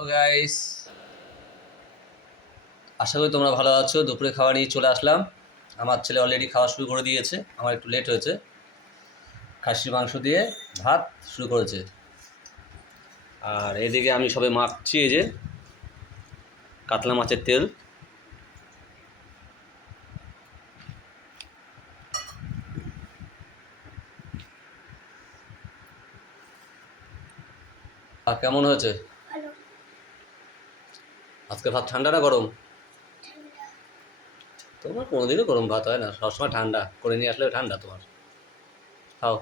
Hello guys আশা করি তোমরা ভালো আছো। দুপুরে খাওয়া নিয়ে চলে আসলাম। আমার ছেলে অলরেডি খাওয়া শুরু করে দিয়েছে। আমার একটু লেট হয়েছে। খাসির মাংস দিয়ে ভাত শুরু করেছে। আর এদিকে আমি সবে মাখছি এই যে কাতলা মাছের তেল। আর কেমন হয়েছে? আজকে ভাত ঠান্ডা না গরম? তোমার কোনোদিনও গরম ভাত হয় না, সবসময় ঠান্ডা। করে নিয়ে আসলে ঠান্ডা তোমার। খাও।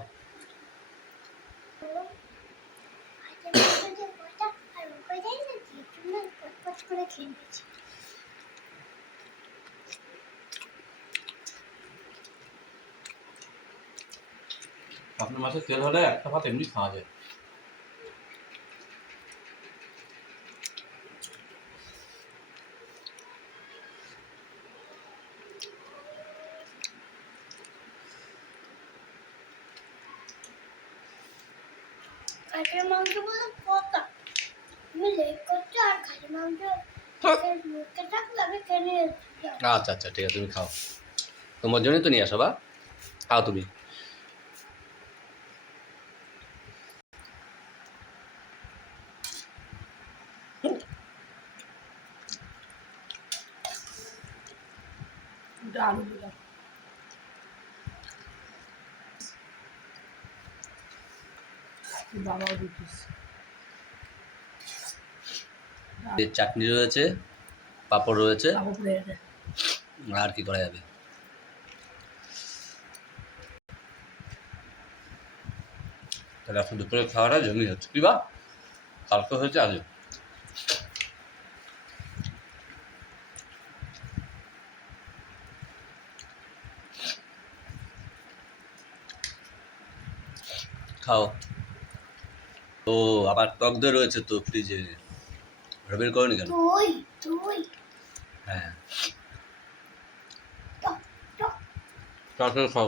আপনার মাসে তেল হলে একটা ভাত এমনি খাওয়া যায়। কাঠের মাংস বলে কটা তুমি লেট করছ আর খালি মাংস মুখে থাকলে আমি খেয়ে আচ্ছা আচ্ছা ঠিক আছে তুমি খাও। তোমার জন্যই তো নিয়ে আসো বা? খাও তুমি। আলু বাবাও চাটনি রয়েছে পাঁপড় রয়েছে। আর কি করা যাবে? তাহলে এখন দুপুরে খাওয়াটা জমি হচ্ছে। কি বা? কালকে হয়েছে আজ খাও। ও আবার টক দই রয়েছে তো ফ্রিজে রবির করেনি কেন? তুই তুই হ্যাঁ। টক টক। তারপরে খাও।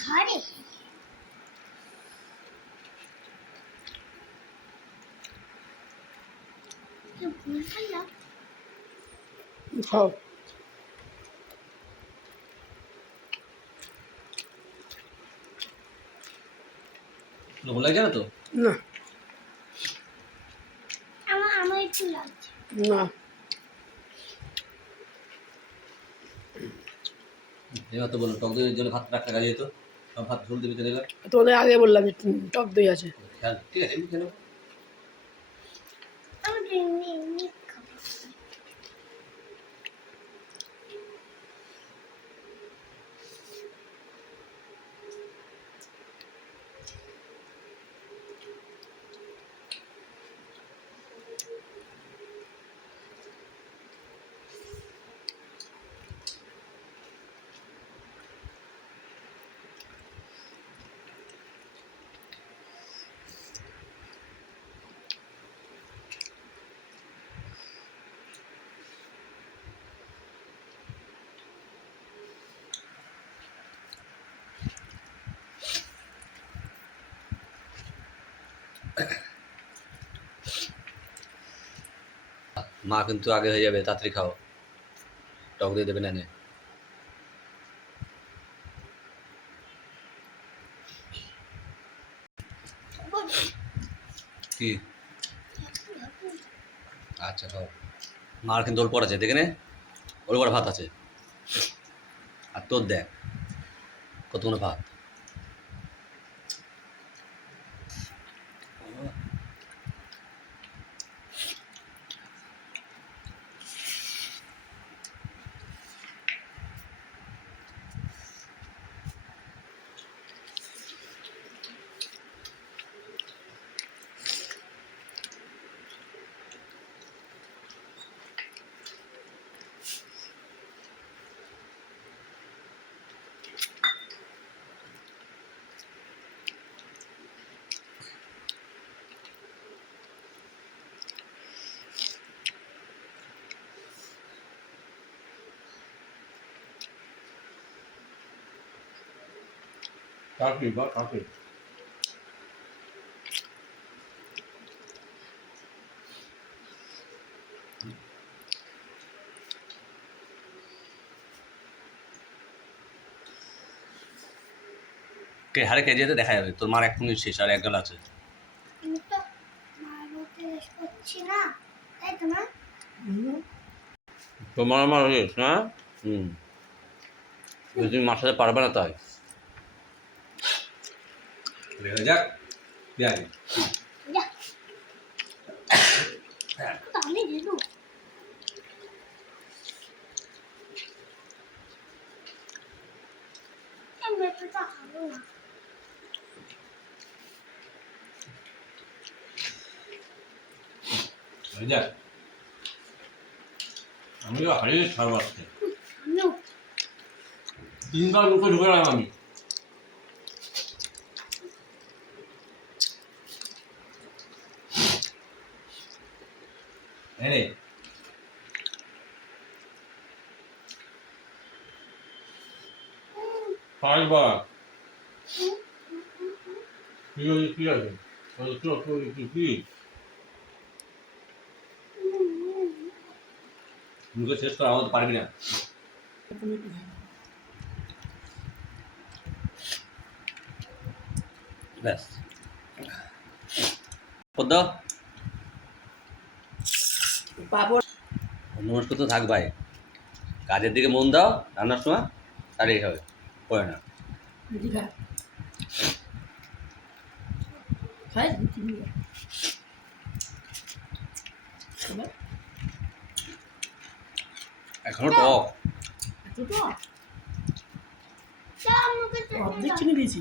খারে। খাইলাম খাও লবণ লাগছে না তো? না। আমার আমার একটু লাগছে। না। এবার তো বলল টক দইয়ের জন্য ভাত রাখা গেছে তো সব ভাত ঝোল দেবে চলে গেল। তোদের আগে বললাম যে টক দই আছে। খেয়াল ঠিক আছে মা কিন্তু আগে হয়ে যাবে, তাড়াতাড়ি খাও। টক দিয়ে দেবে না নে। কি? আচ্ছা খাও। মার কিন্তু ওর পর আছে, দেখে নে। ওর পর ভাত আছে। আর তোর দেখ, কতগুলো ভাত। কাকি বা কাকি কে হারে কে যেতে দেখা যাবে। তোর মার এক মিনিট শেষ আর একজন আছে। আমি তো মার মধ্যে রেস করছি না তাই। তো না তোমার আমার হয়েছ না হুম তুমি মার সাথে পারবে না তাই লেগে যাক পেঁয়াজি যা তো আমি দিলু আমি তো খাব না লেগে যাক আমিও হারিয়ে ছাড়বো আজকে আমিও তিনবার মুখে ঢুকে গেলাম আমি এই রে পাঁচবার কি আছে কি আছে? কি কি? মুখে শেষ করা আমাদের পারবি না। ব্যাস। পদ্মা? পাপড় অন্যমনস্ক তো থাকবাই কাজের দিকে মন দাও রান্নার সময় তাহলেই হবে করে না। এখনও টক। অর্ধেক চিনি দিয়েছি।